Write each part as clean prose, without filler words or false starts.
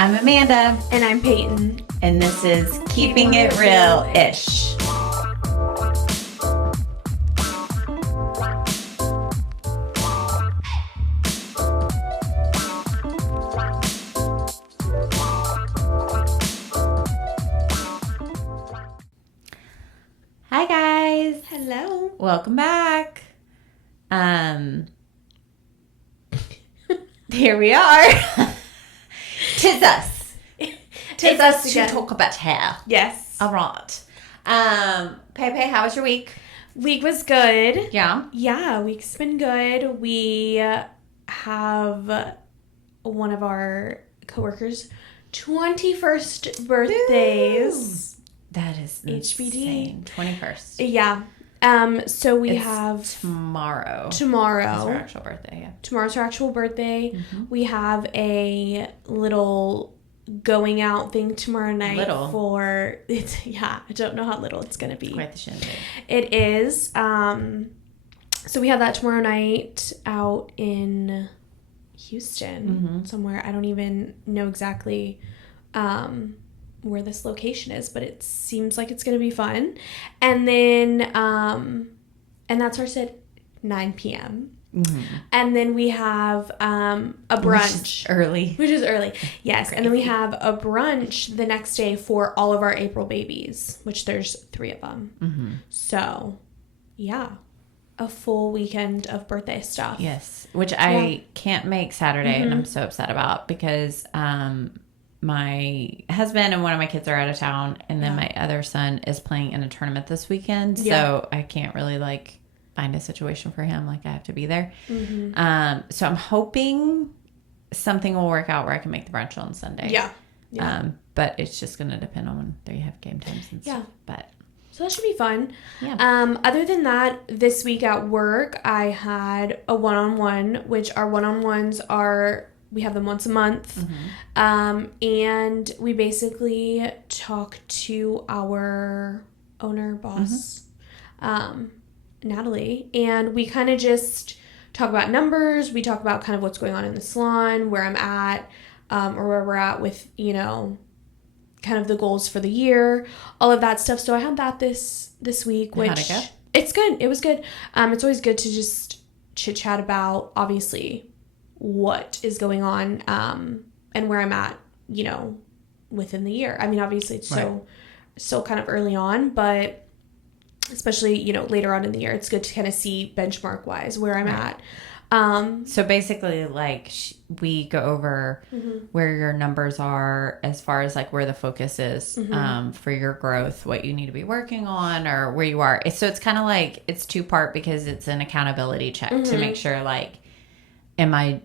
I'm Amanda. And I'm Peyton. And this is Keeping It Real-ish. Hi guys. Hello. Welcome back. Here we are. Tis us. Tis us to talk about hair. Yes. All right. Pepe, how was your week? Week was good. Yeah. Yeah, week's been good. We have one of our coworkers' 21st birthdays. Ooh. That is insane. 21st. Yeah. So we have tomorrow. Tomorrow. It's her actual birthday, yeah. Tomorrow's her actual birthday. Mm-hmm. We have a little going out thing tomorrow night I don't know how little it's gonna be. Quite the shindig. It is. So we have that tomorrow night out in Houston somewhere. I don't even know exactly where this location is, but it seems like it's gonna be fun. And then and that starts at 9 p.m. Mm-hmm. And then we have a brunch. Which is early. Yes. Crazy. And then we have a brunch the next day for all of our April babies, which there's 3 of them. Mm-hmm. So, yeah. A full weekend of birthday stuff. Yes. Which I can't make Saturday, and I'm so upset about because my husband and one of my kids are out of town, and then my other son is playing in a tournament this weekend. Yeah. So I can't really find a situation for him. I have to be there. Mm-hmm. So I'm hoping something will work out where I can make the brunch on Sunday. Yeah. But it's just going to depend on when they have game times and stuff. But so that should be fun. Yeah. Other than that, this week at work, I had a one-on-one, which our one-on-ones we have them once a month. Mm-hmm. And we basically talk to our owner, boss, Natalie, and we kind of just talk about numbers. We talk about kind of what's going on in the salon, where I'm at, or where we're at with, kind of the goals for the year, all of that stuff. So I had that this week, which how'd it go? It's good. It was good. It's always good to just chit chat about, obviously, what is going on, and where I'm at, within the year. I mean, obviously it's still kind of early on, but especially, later on in the year, it's good to kind of see benchmark wise where I'm at. So basically, we go over where your numbers are as far as where the focus is for your growth, what you need to be working on, or where you are. So it's kind of it's 2-part because it's an accountability check to make sure am I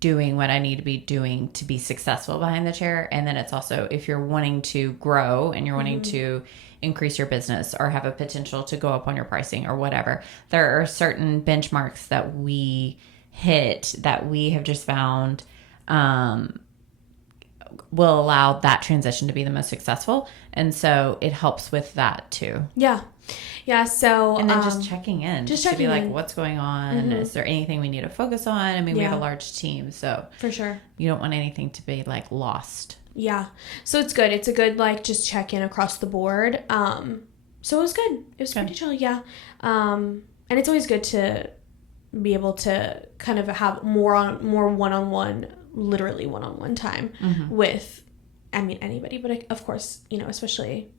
doing what I need to be doing to be successful behind the chair? And then it's also if you're wanting to grow and you're wanting to increase your business or have a potential to go up on your pricing or whatever, there are certain benchmarks that we hit that we have just found will allow that transition to be the most successful. And so it helps with that too. Yeah, so... And then just checking in. Just to be checking what's going on? Is there anything we need to focus on? I mean, we have a large team, so... For sure. You don't want anything to be, lost. Yeah. So it's good. It's a good, just check-in across the board. So it was good. It was pretty chill, yeah. And it's always good to be able to kind of have more one-on-one, literally one-on-one time with, anybody, but of course, especially...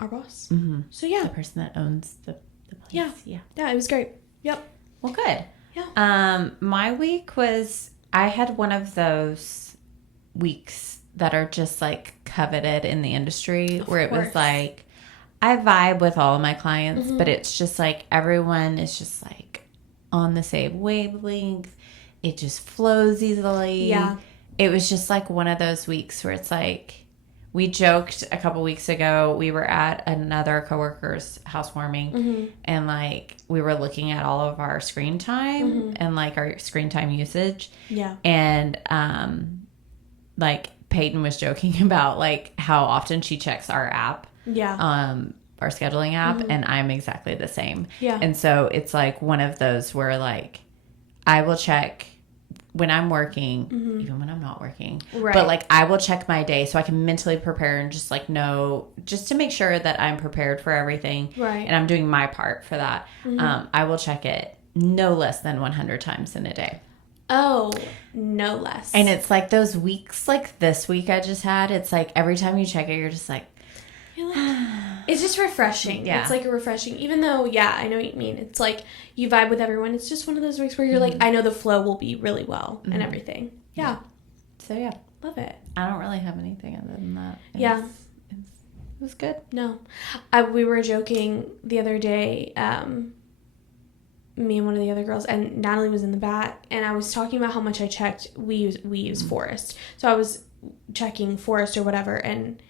our boss. Mm-hmm. So yeah, the person that owns the place. Yeah, it was great. Yep. Well, good. Yeah. My week was, I had one of those weeks that are just coveted in the industry where it was I vibe with all of my clients, but it's just everyone is just on the same wavelength. It just flows easily. Yeah. It was just one of those weeks where it's we joked a couple weeks ago, we were at another coworker's housewarming and we were looking at all of our screen time and our screen time usage. Yeah. And Peyton was joking about how often she checks our app. Yeah. Our scheduling app, and I'm exactly the same. Yeah. And so it's one of those where I will check when I'm working, even when I'm not working, Right. but like I will check my day so I can mentally prepare and just like know, just to make sure that I'm prepared for everything. Right. And I'm doing my part for that. I will check it no less than 100 times in a day. Oh, no less. And it's like those weeks, like this week I just had, it's like every time you check it, you're just like, it's just refreshing. Yeah. It's like a refreshing, even though, yeah, I know what you mean. It's like you vibe with everyone. It's just one of those weeks where you're like, I know the flow will be really well and everything. Yeah. So yeah. Love it. I don't really have anything other than that. It was good. No. We were joking the other day, me and one of the other girls, and Natalie was in the back, and I was talking about how much I checked. We use Forest. So I was checking Forest or whatever, and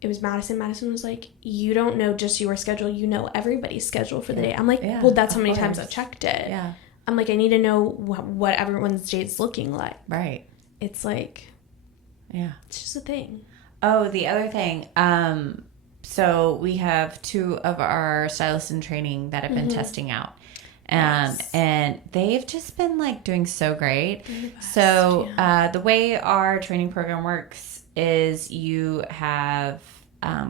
it was Madison. Madison was like, you don't know just your schedule. You know everybody's schedule for the day. I'm like, well, that's how many times I've checked it. Yeah. I'm like, I need to know what everyone's day is looking like. Right. It's like, yeah. it's just a thing. Oh, the other thing. So we have 2 of our stylists in training that have been testing out. And they've just been like doing so great. Best, so the way our training program works is you have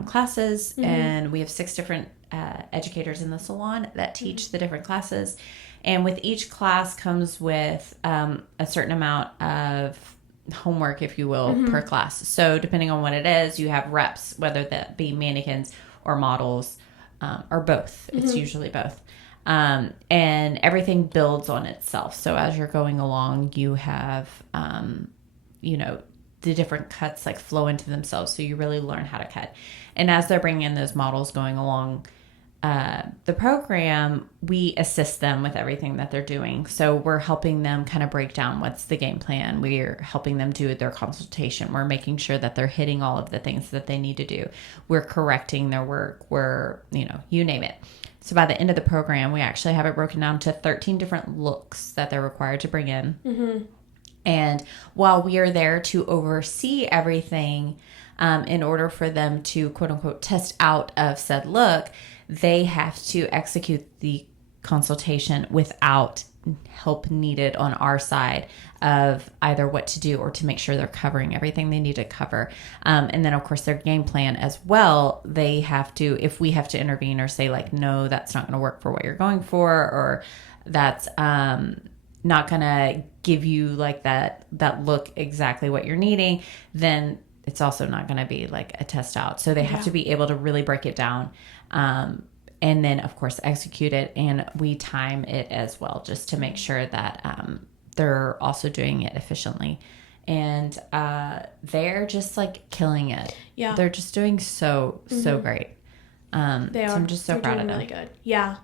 classes, and we have 6 different educators in the salon that teach the different classes. And with each class comes with a certain amount of homework, if you will, per class. So depending on what it is, you have reps, whether that be mannequins or models, or both. It's usually both. And everything builds on itself. So as you're going along, you have, the different cuts like flow into themselves. So you really learn how to cut. And as they're bringing in those models going along the program, we assist them with everything that they're doing. So we're helping them kind of break down what's the game plan. We're helping them do their consultation. We're making sure that they're hitting all of the things that they need to do. We're correcting their work. We're, you name it. So by the end of the program, we actually have it broken down to 13 different looks that they're required to bring in. And while we are there to oversee everything, in order for them to quote unquote test out of said look, they have to execute the consultation without help needed on our side of either what to do or to make sure they're covering everything they need to cover. And then of course their game plan as well, they have to, if we have to intervene or say like, no, that's not going to work for what you're going for, or that's not going to give you like that look exactly what you're needing, then it's also not going to be like a test out. So they have to be able to really break it down. And then of course execute it, and we time it as well, just to make sure that they're also doing it efficiently. And they're just like killing it. Yeah. They're just doing so great. They are. So I'm just so proud of them. Really good. Yeah.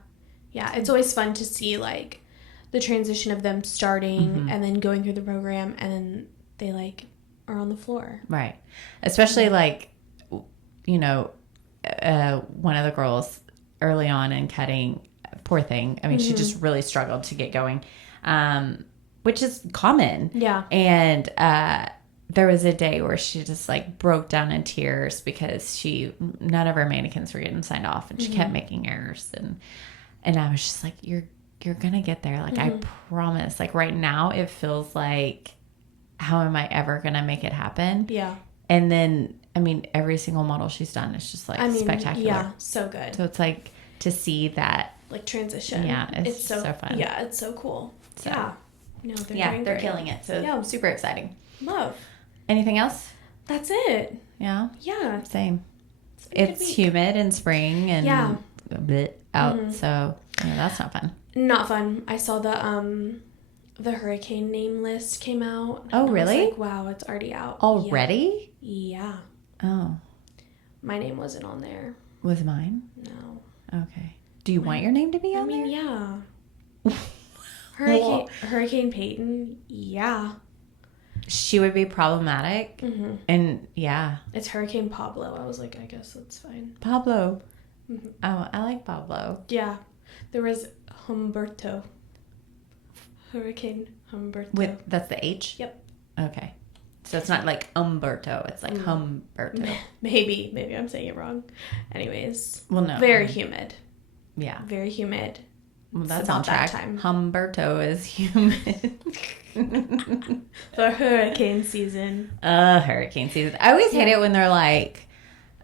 Yeah. It's always fun to see like the transition of them starting and then going through the program, and then they like are on the floor. Right. Especially like, one of the girls early on in cutting, poor thing. I mean, she just really struggled to get going, which is common. Yeah. And there was a day where she just like broke down in tears because none of her mannequins were getting signed off, and she kept making errors. And I was just like, you're gonna get there. Like, I promise. Like right now it feels like, how am I ever gonna make it happen? Yeah. And then, I mean, every single model she's done is just like spectacular. Yeah, so good. So it's like to see that like transition. Yeah, it's so fun. Yeah, it's so cool. So, yeah. No, they're killing it. So yeah, super exciting. Love. Anything else? That's it. Yeah. Yeah. Same. It's humid in spring and a bit out, so that's not fun. Not fun. I saw the hurricane name list came out. Oh, really? I was like, wow, it's already out. Already? Yeah. Oh. My name wasn't on there. Was mine? No. Okay. Do you want your name to be on there? Yeah. Hurricane Peyton, yeah. She would be problematic. And yeah. It's Hurricane Pablo. I was like, I guess that's fine. Pablo. Oh, I like Pablo. Yeah. There was Humberto. Hurricane Humberto. That's the H? Yep. Okay. So it's not like Umberto. It's like Humberto. Maybe I'm saying it wrong. Anyways. Well, no. Very humid. Yeah. Very humid. Well, that's on track. Humberto is humid. For hurricane season. Hurricane season. I always hate it when they're like,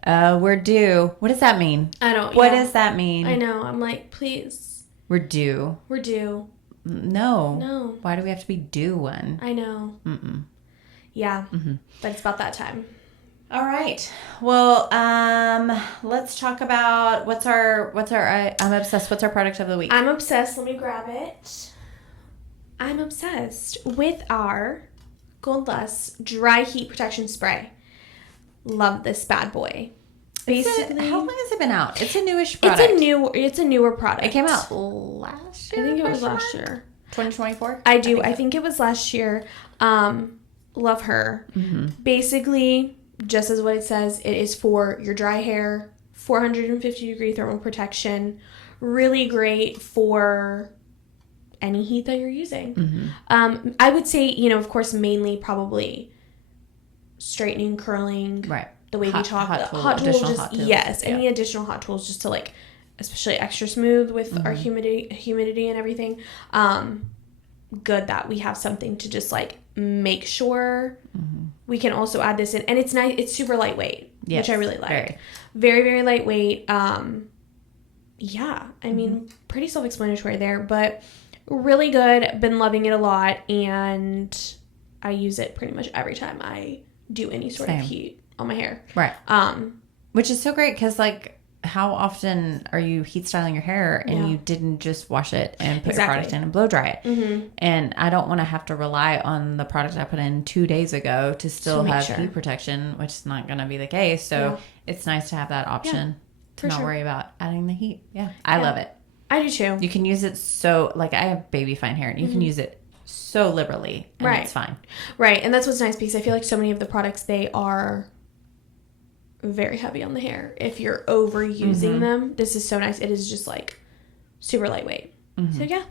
we're due. What does that mean? I don't. What does that mean? I know. I'm like, please. We're due. We're due. No. Why do we have to be due one? I know. Yeah. But it's about that time. All right. Well, let's talk about what's our I'm obsessed. What's our product of the week? I'm obsessed. Let me grab it. I'm obsessed with our Gold Lust Dry Heat Protection Spray. Love this bad boy. Basically, how long has it been out? It's a newish product. It's a newer product. It came out last year. I think it was last year. 2024? I do. I think it was last year. Love her. Basically, just as what it says, it is for your dry hair, 450-degree thermal protection. Really great for any heat that you're using. I would say, of course, mainly probably straightening, curling, right? The wavy chalk, hot tools. Any additional hot tools just to especially extra smooth with our humidity and everything. Good that we have something to just make sure we can also add this in, and it's nice. It's super lightweight, which I really like. Very, very lightweight. Yeah, I mean, pretty self-explanatory there, but really good. Been loving it a lot, and I use it pretty much every time I do any sort of heat on my hair. Right. Which is so great because how often are you heat styling your hair and you didn't just wash it and put your product in and blow dry it? And I don't want to have to rely on the product I put in 2 days ago to still have heat protection, which is not going to be the case. So it's nice to have that option to not worry about adding the heat. Yeah. I love it. I do too. You can use it so, I have baby fine hair and you can use it so liberally and it's fine. Right. And that's what's nice because I feel like so many of the products, they are very heavy on the hair. If you're overusing them, this is so nice. It is just super lightweight. So yeah.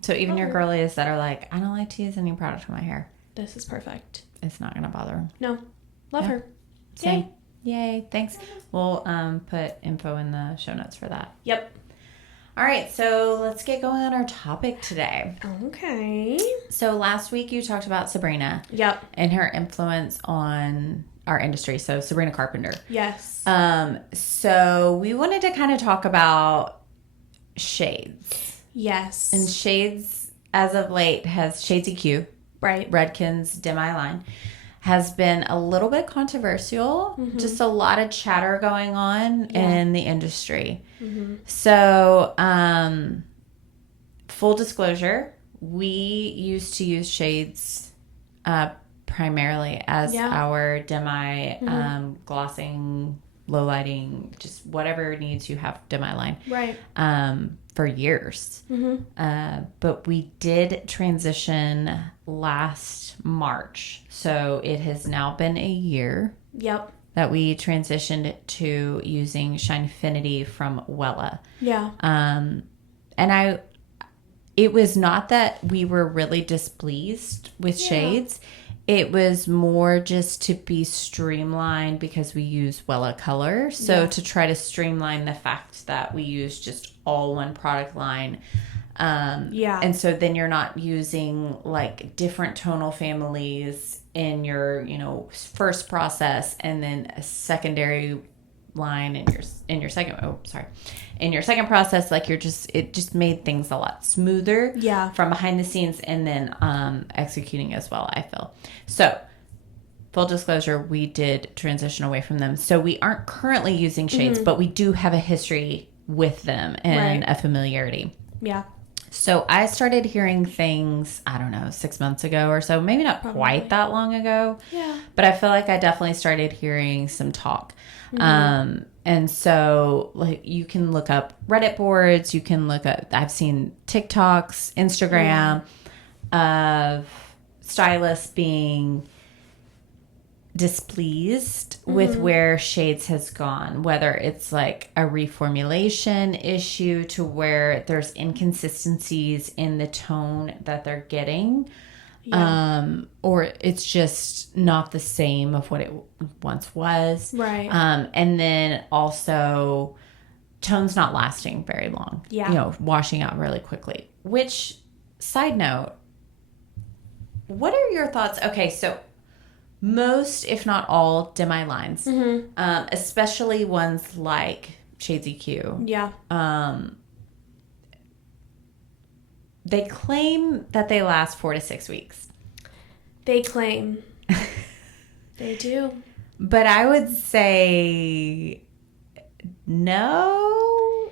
So even your girlies that are I don't like to use any product on my hair. This is perfect. It's not going to bother them. No. Love her. Same. Yay. Thanks. We'll put info in the show notes for that. Yep. All right. So let's get going on our topic today. Okay. So last week you talked about Sabrina. Yep. And her influence on our industry. So Sabrina Carpenter. Yes. So we wanted to kind of talk about shades. Yes. And shades, as of late, Shades EQ. Right. Redken's demi line has been a little bit controversial. Just a lot of chatter going on in the industry. So, full disclosure, we used to use shades primarily as our demi glossing, low lighting, just whatever needs you have demi line. Right. For years. But we did transition last March. So it has now been a year. Yep. That we transitioned to using Shinefinity from Wella. Yeah. And it was not that we were really displeased with shades. It was more just to be streamlined because we use Wella color. So to try to streamline the fact that we use just all one product line. And so then you're not using different tonal families in your, first process and then a secondary line in your second process. It just made things a lot smoother from behind the scenes and then executing as well, I feel. So full disclosure, we did transition away from them. So we aren't currently using shades, but we do have a history with them and a familiarity. Yeah. So I started hearing things, I don't know, 6 months ago or so, maybe not quite that long ago. Yeah. But I feel like I definitely started hearing some talk. And so you can look up Reddit boards, you can look up, I've seen TikToks, Instagram of stylists being displeased with where shades has gone, whether it's a reformulation issue to where there's inconsistencies in the tone that they're getting, or it's just not the same of what it once was, right? And then also tone's not lasting very long. Yeah. You know, washing out really quickly. Which, side note, what are your thoughts? Okay, so most, if not all, demi lines, especially ones like Shades EQ. Yeah. They claim that they last 4 to 6 weeks. They claim. They do. But I would say no.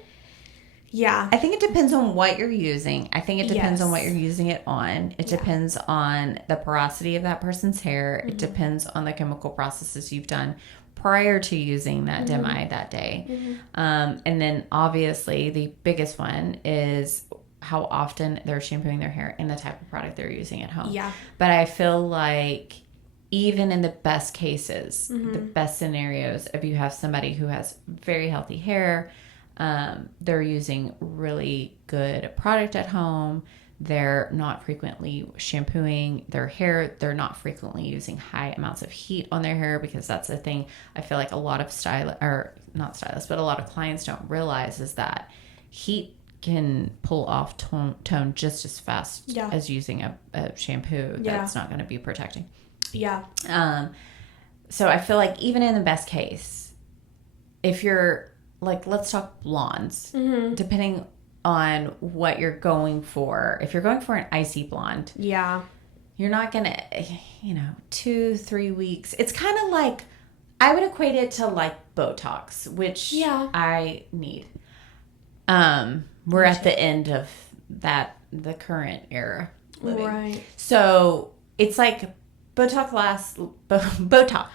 Yeah. I think it depends on what you're using. I think it depends on what Yes. you're using it on. It depends on the porosity of that person's hair. It depends on the chemical processes you've done prior to using that demi that day. And then obviously the biggest one is how often they're shampooing their hair and the type of product they're using at home. Yeah. But I feel like even in the best cases, the best scenarios, if you have somebody who has very healthy hair, they're using really good product at home, they're not frequently shampooing their hair, they're not frequently using high amounts of heat on their hair, because that's the thing I feel like a lot of not stylists, but a lot of clients don't realize is that heat can pull off tone just as fast as using a shampoo that's not going to be protecting. Yeah. So I feel like even in the best case, if you're like, let's talk blondes, depending on what you're going for. If you're going for an icy blonde, you're not going to, 2-3 weeks. It's kind of like, I would equate it to like Botox, which I need. We're at the end of the current era living. Right. So it's like Botox lasts, Botox.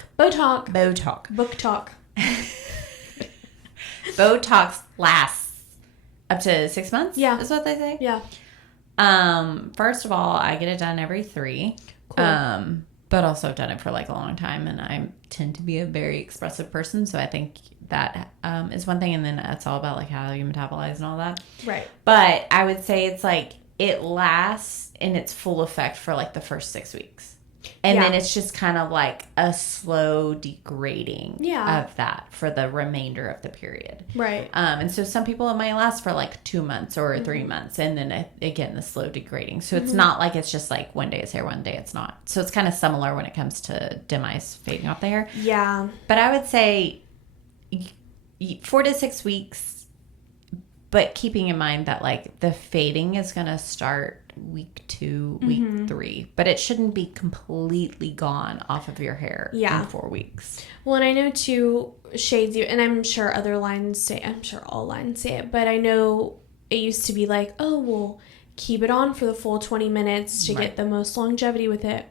Botox lasts up to 6 months. Yeah. Is what they say. Yeah. First of all, I get it done every 3. Cool. But also I've done it for like a long time, and I tend to be a very expressive person. So I think that is one thing. And then it's all about like how you metabolize and all that. Right. But I would say it's like it lasts in its full effect for like the first 6 weeks. And then it's just kind of like a slow degrading of that for the remainder of the period. Right. And so some people, it might last for like 2 months or 3 months. And then again, the slow degrading. So it's not like it's just like one day it's hair, one day it's not. So it's kind of similar when it comes to demis fading off the hair. Yeah. But I would say 4 to 6 weeks. But keeping in mind that like the fading is going to start week 2, week 3, but it shouldn't be completely gone off of your hair in 4 weeks. Well, and I know too, Shades, and I'm sure other lines say, I'm sure all lines say it, but I know it used to be like, oh, well, keep it on for the full 20 minutes to get the most longevity with it.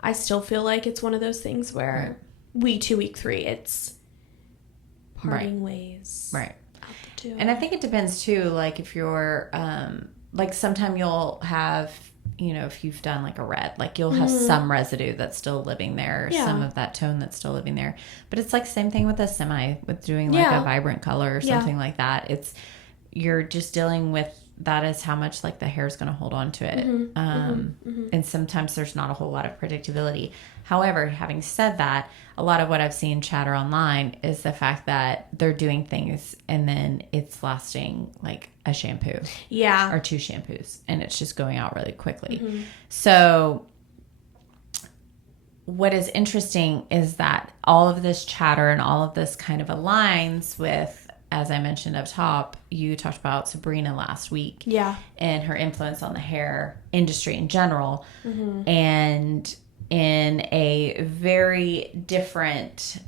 I still feel like it's one of those things where week 2, week 3, it's parting ways. Right. And I think it depends too, like if you're, like sometime you'll have, if you've done like a red, like you'll have some residue that's still living there, some of that tone that's still living there. But it's like same thing with a semi, with doing like a vibrant color or something like that. You're just dealing with that is how much like the hair is going to hold on to it. And sometimes there's not a whole lot of predictability. However, having said that, a lot of what I've seen chatter online is the fact that they're doing things and then it's lasting like a shampoo. Yeah. Or 2 shampoos. And it's just going out really quickly. So what is interesting is that all of this chatter and all of this kind of aligns with, as I mentioned up top, you talked about Sabrina last week. Yeah. And her influence on the hair industry in general. And in a very different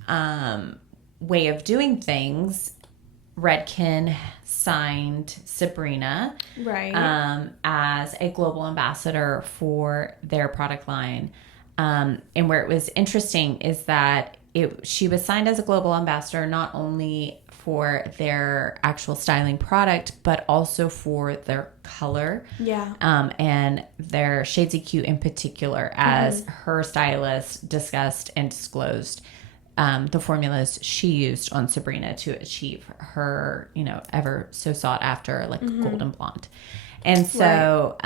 way of doing things, Redken signed Sabrina as a global ambassador for their product line. And where it was interesting is that she was signed as a global ambassador not only for their actual styling product, but also for their color. Yeah. And their Shades EQ in particular, as her stylist discussed and disclosed the formulas she used on Sabrina to achieve her, ever so sought after, like golden blonde. And so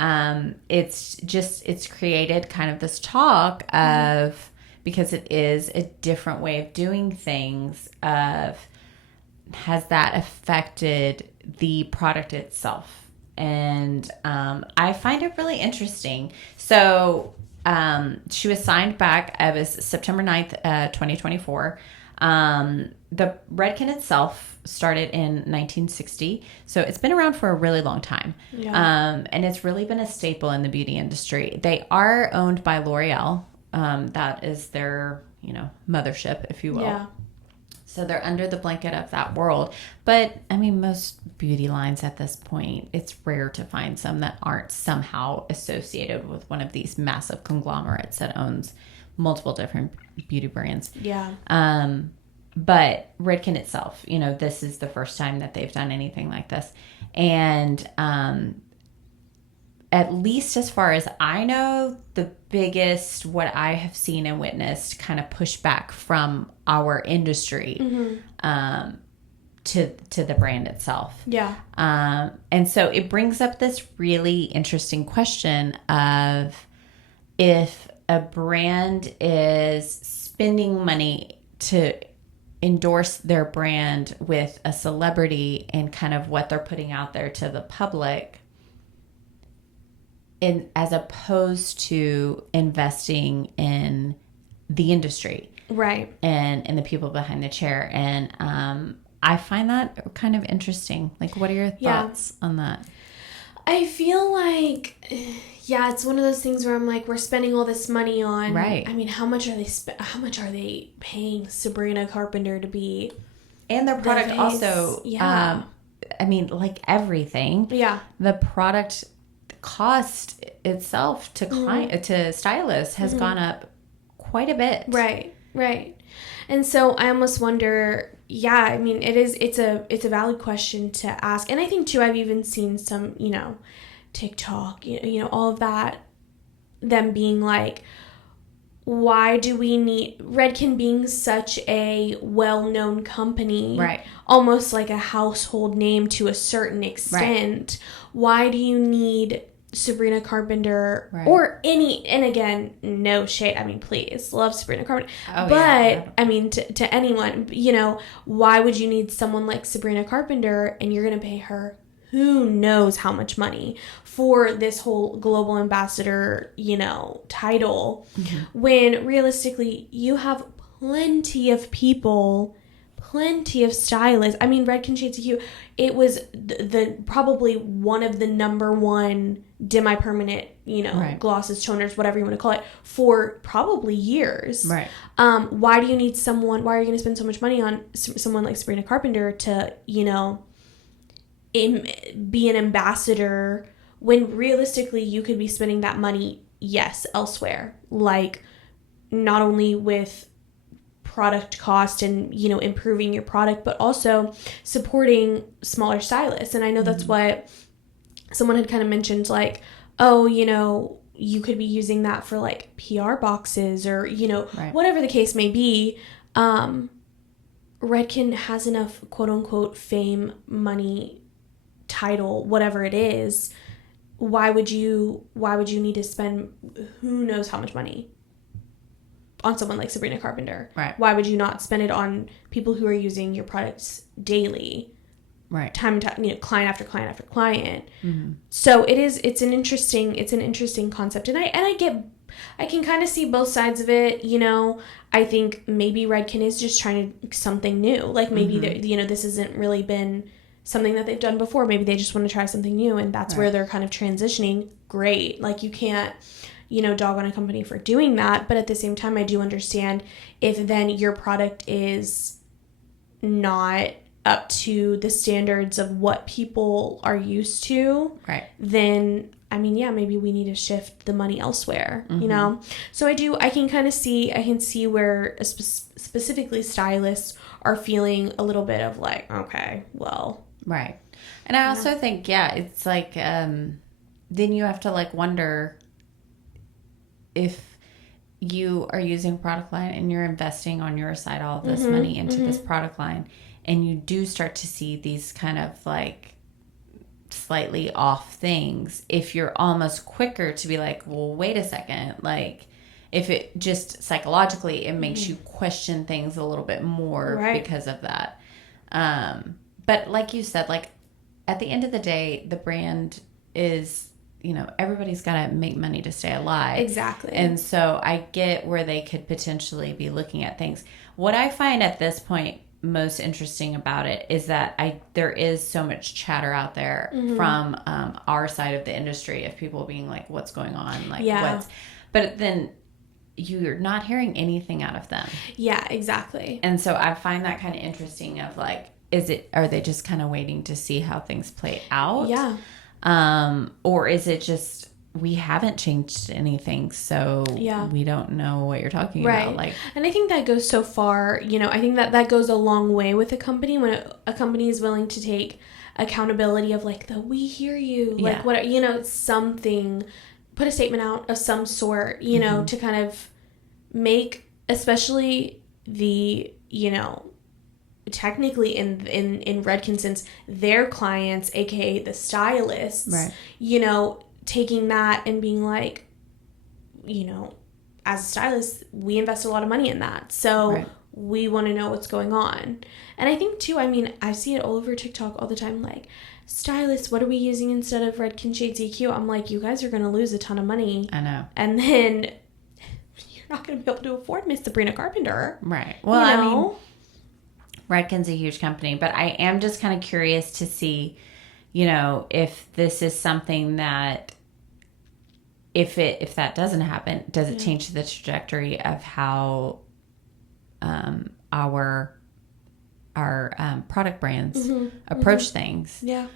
it's created kind of this talk of, because it is a different way of doing things, of has that affected the product itself? And I find it really interesting. So she was signed back. It was September 9th, 2024. The Redken itself started in 1960. So it's been around for a really long time. Yeah. And it's really been a staple in the beauty industry. They are owned by L'Oreal. That is their, mothership, if you will. Yeah. So they're under the blanket of that world. But, I mean, most beauty lines at this point, it's rare to find some that aren't somehow associated with one of these massive conglomerates that owns multiple different beauty brands. Yeah. But Redken itself, this is the first time that they've done anything like this. And at least as far as I know, the biggest, what I have seen and witnessed, kind of pushback from our industry to the brand itself. Yeah. And so it brings up this really interesting question of if a brand is spending money to endorse their brand with a celebrity and kind of what they're putting out there to the public, as opposed to investing in the industry, right, and the people behind the chair. And I find that kind of interesting. Like, what are your thoughts on that? I feel like, it's one of those things where I'm like, we're spending all this money on, right? I mean, how much are they paying Sabrina Carpenter to be? And their product also, I mean, like everything, the product cost itself to to stylists has gone up quite a bit. Right. And so I almost wonder, I mean, it's a valid question to ask. And I think too, I've even seen some, TikTok, all of that, them being like, why do we need Redken being such a well-known company, right? Almost like a household name to a certain extent. Right. Why do you need Sabrina Carpenter or any, and again, no shade, I mean, please, love Sabrina Carpenter, but I mean, to anyone, why would you need someone like Sabrina Carpenter and you're going to pay her who knows how much money for this whole global ambassador, title, when realistically you have plenty of people, plenty of stylists. I mean, Redken Shades of Hue, it was the probably one of the number one demi-permanent, glosses, toners, whatever you want to call it, for probably years. Right. Why do you need someone, why are you going to spend so much money on someone like Sabrina Carpenter to, be an ambassador when realistically you could be spending that money, elsewhere, like not only with product cost and improving your product, but also supporting smaller stylists. And I know that's what someone had kind of mentioned, like, oh, you could be using that for like PR boxes or whatever the case may be. Redken has enough quote unquote fame, money, title, whatever it is. Why would you need to spend who knows how much money on someone like Sabrina Carpenter? Right. Why would you not spend it on people who are using your products daily? Right. Time and time, client after client after client. Mm-hmm. So it's an interesting concept. And I can kind of see both sides of it. I think maybe Redken is just trying to something new. Like maybe this hasn't really been something that they've done before. Maybe they just want to try something new, and that's where they're kind of transitioning. Great. Like you can't, dog on a company for doing that. But at the same time, I do understand if then your product is not up to the standards of what people are used to, right? Then, I mean, maybe we need to shift the money elsewhere, So I can see where specifically stylists are feeling a little bit of like, okay, well. Right. And I also think, it's like, then you have to like wonder if you are using a product line and you're investing on your side all of this money into this product line, and you do start to see these kind of like slightly off things, if you're almost quicker to be like, well, wait a second, like if it just psychologically, it makes you question things a little bit more because of that. But like you said, like at the end of the day, the brand is, everybody's got to make money to stay alive. Exactly. And so I get where they could potentially be looking at things. What I find at this point most interesting about it is that there is so much chatter out there from our side of the industry of people being like, what's going on? Like, but then you're not hearing anything out of them. Yeah, exactly. And so I find that kind of interesting of like, are they just kind of waiting to see how things play out? Yeah. Or is it just, we haven't changed anything, so we don't know what you're talking about. Like, and I think that goes so far, I think that goes a long way with a company when a company is willing to take accountability of like we hear you, like what, something, put a statement out of some sort, to kind of make, especially the, technically in Redken, since their clients, aka the stylists, taking that and being like, as a stylist, we invest a lot of money in that, so we want to know what's going on. And I think too, I see it all over TikTok all the time, like, stylists, what are we using instead of Redken Shades EQ? I'm like, you guys are going to lose a ton of money. I know. And then you're not going to be able to afford Miss Sabrina Carpenter. Right. Well, Redken's a huge company, but I am just kind of curious to see, if this is something that, if that doesn't happen, does it change the trajectory of how our product brands approach things? Yeah.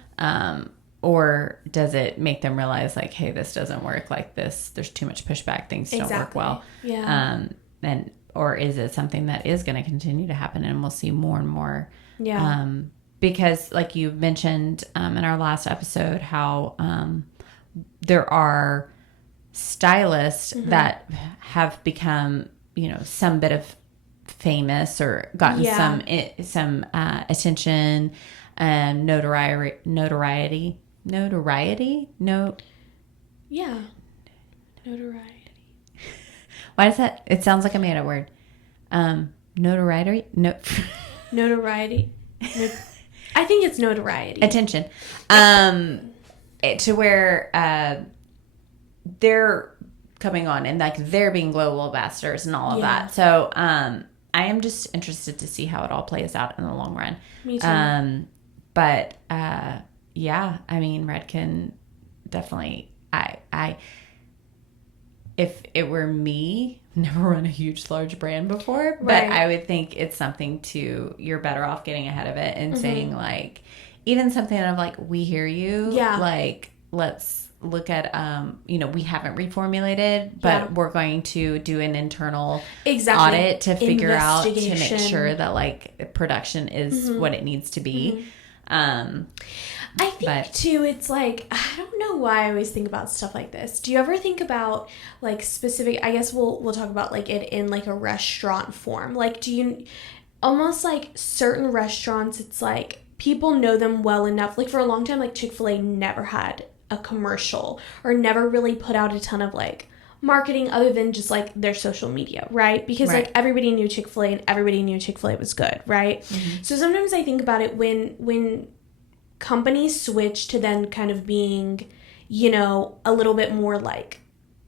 Or does it make them realize like, hey, this doesn't work like this. There's too much pushback. Things don't work well. Yeah. Or is it something that is going to continue to happen and we'll see more and more? Yeah. Because like you mentioned in our last episode, how there are stylists that have become, some bit of famous or gotten some attention and notoriety. Why is that? It sounds like I made a word. Notoriety? No. Notoriety. I think it's notoriety. Attention. To where they're coming on and like they're being global ambassadors and all of that. So I am just interested to see how it all plays out in the long run. Me too. But Redken definitely. If it were me, never run a huge, large brand before, but I would think it's something you're better off getting ahead of it and saying like, even something of like, we hear you. Yeah. Like, let's look at, we haven't reformulated, but we're going to do an internal audit to figure out, to make sure that like production is what it needs to be. I think too, it's like, I don't know why I always think about stuff like this. Do you ever think about like specific, I guess we'll talk about like it in like a restaurant form. Like, do you almost like certain restaurants, it's like people know them well enough. Like for a long time, like Chick-fil-A never had a commercial or never really put out a ton of like marketing other than just like their social media, right? Because like everybody knew Chick-fil-A and everybody knew Chick-fil-A was good, right? So sometimes I think about it when companies switch to then kind of being, a little bit more like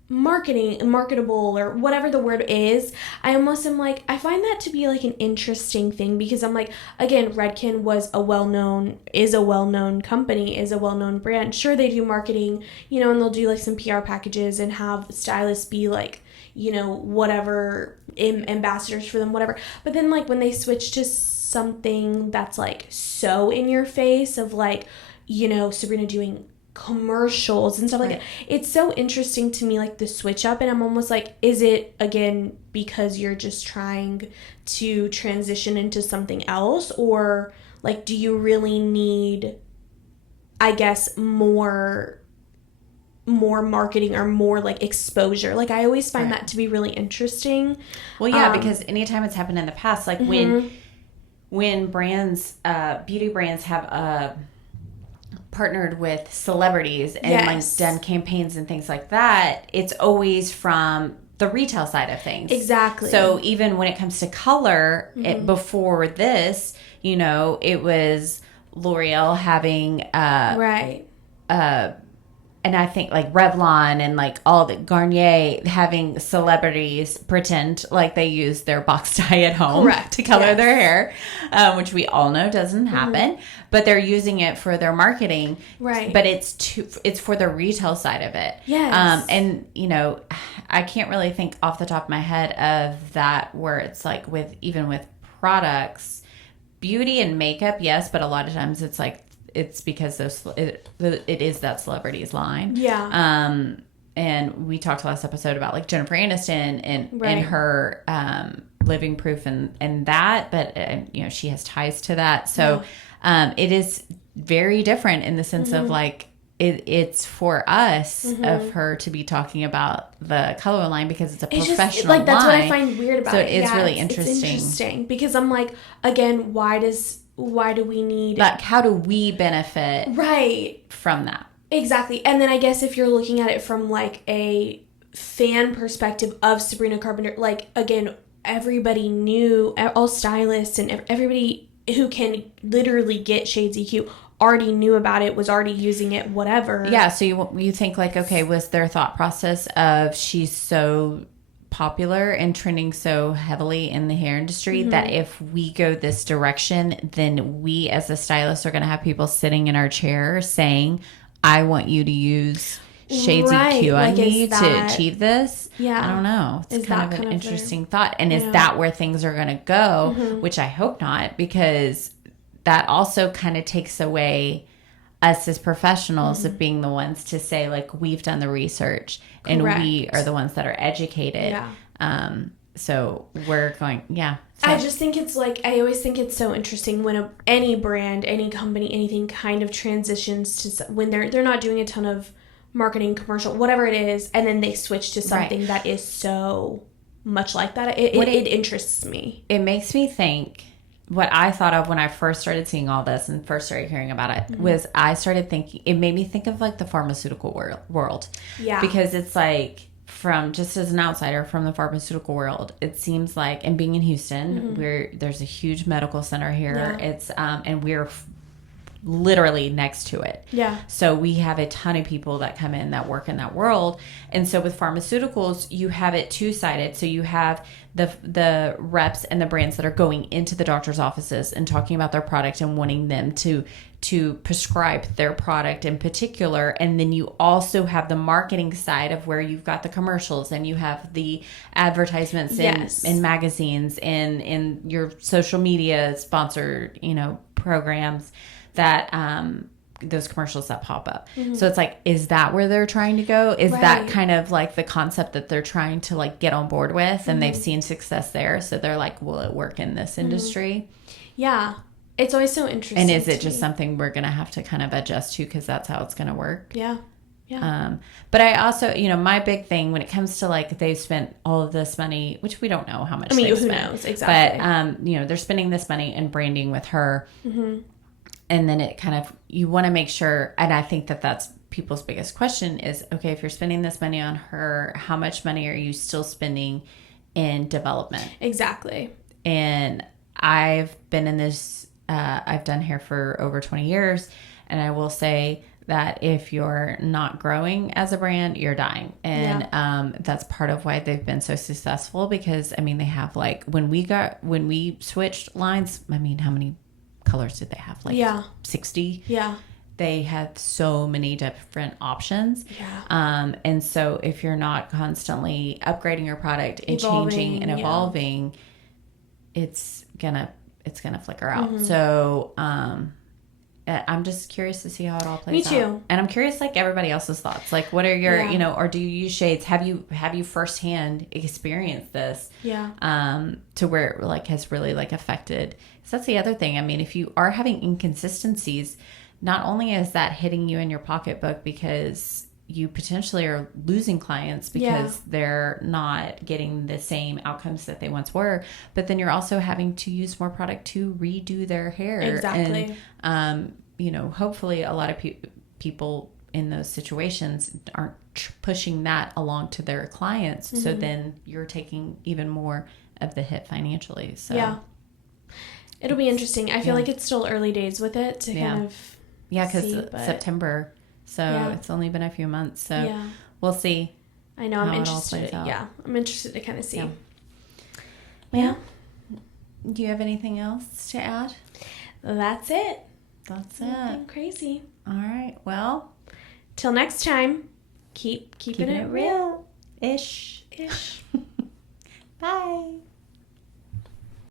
marketable or whatever the word is, I almost am like, I find that to be like an interesting thing because I'm like, again, Redken is a well-known company, is a well-known brand. Sure, they do marketing, and they'll do like some PR packages and have stylists be like, whatever, ambassadors for them, whatever. But then like when they switch to something that's like so in your face of like, Sabrina doing commercials and stuff like that. It's so interesting to me, like the switch up, and I'm almost like, is it again because you're just trying to transition into something else, or like do you really need, I guess, more marketing or more like exposure? Like I always find that to be really interesting. Well, because anytime it's happened in the past, like when brands, beauty brands have partnered with celebrities and like done campaigns and things like that, it's always from the retail side of things. Exactly. So even when it comes to color, before this, you know, it was L'Oreal having right. and I think like Revlon and like all the Garnier having celebrities pretend like they use their box dye at home to color their hair, which we all know doesn't happen, but they're using it for their marketing. Right. But it's for the retail side of it. Yes. And you know, I can't really think off the top of my head of that where it's like even with products, beauty and makeup, yes, but a lot of times it's like, it's because it is that celebrity's line. Yeah. And we talked last episode about like Jennifer Aniston and her living proof and that, but you know, she has ties to that. So it is very different in the sense of like it's for us of her to be talking about the color line because it's a professional line. That's what I find weird about it. So it's really interesting. It's interesting because I'm like, again, why do we need... Like, how do we benefit from that? Exactly. And then I guess if you're looking at it from, like, a fan perspective of Sabrina Carpenter, like, again, everybody knew, all stylists and everybody who can literally get Shades EQ already knew about it, was already using it, whatever. Yeah, so you think, like, okay, was their thought process of she's so popular and trending so heavily in the hair industry that if we go this direction, then we as a stylist are going to have people sitting in our chair saying, I want you to use Shades EQ on me to achieve this. I don't know. It's kind of an interesting thought. And is that where things are going to go? Which I hope not, because that also kind of takes away us as professionals of being the ones to say, like, we've done the research and we are the ones that are educated. So we're going, So. I just think it's like, I always think it's so interesting when any brand, any company, anything kind of transitions to when they're not doing a ton of marketing, commercial, whatever it is, and then they switch to something that is so much like that. It interests me. It makes me think. What I thought of when I first started seeing all this and first started hearing about it was I started thinking, it made me think of like the pharmaceutical world. Yeah. Because it's like, from just as an outsider from the pharmaceutical world, it seems like, and being in Houston, there's a huge medical center here. It's, and we're literally next to it. Yeah. So we have a ton of people that come in that work in that world. And so with pharmaceuticals, you have it two-sided. So you have the reps and the brands that are going into the doctor's offices and talking about their product and wanting them to prescribe their product in particular. And then you also have the marketing side of where you've got the commercials and you have the advertisements in magazines and in your social media sponsored, programs that those commercials that pop up. So it's like, is that where they're trying to go? Is that kind of like the concept that they're trying to like get on board with, and they've seen success there, so they're like, will it work in this industry? Yeah. It's always so interesting. And is it just something we're going to have to kind of adjust to because that's how it's going to work? Yeah. Yeah. But I also, my big thing when it comes to like, they've spent all of this money, which we don't know how much they've spent. Who knows? Exactly. But, they're spending this money in branding with her. And then it kind of, you want to make sure, and I think that's people's biggest question is, okay, if you're spending this money on her, how much money are you still spending in development? Exactly. And I've been in this, I've done hair for over 20 years, and I will say that if you're not growing as a brand, you're dying. And that's part of why they've been so successful, because, they have like, when we switched lines, how many colors did they have? Like 60? Yeah. They have so many different options. Yeah. And so if you're not constantly upgrading your product and changing and evolving, it's gonna flicker out. So I'm just curious to see how it all plays out. Me too. And I'm curious, like, everybody else's thoughts. Like, what are your, or do you use shades? Have you firsthand experienced this? Yeah. To where it like has really like affected. So that's the other thing. If you are having inconsistencies, not only is that hitting you in your pocketbook because you potentially are losing clients because they're not getting the same outcomes that they once were, but then you're also having to use more product to redo their hair. Exactly. And, hopefully a lot of people in those situations aren't pushing that along to their clients. So then you're taking even more of the hit financially. So It'll be interesting. I feel like it's still early days with it to kind of because September, so it's only been a few months, so we'll see. I know, I'm interested. Yeah, I'm interested to kind of see. Yeah. Do you have anything else to add? That's it. That's Nothing crazy. All right. Well, till next time, keeping it real. Ish. Bye.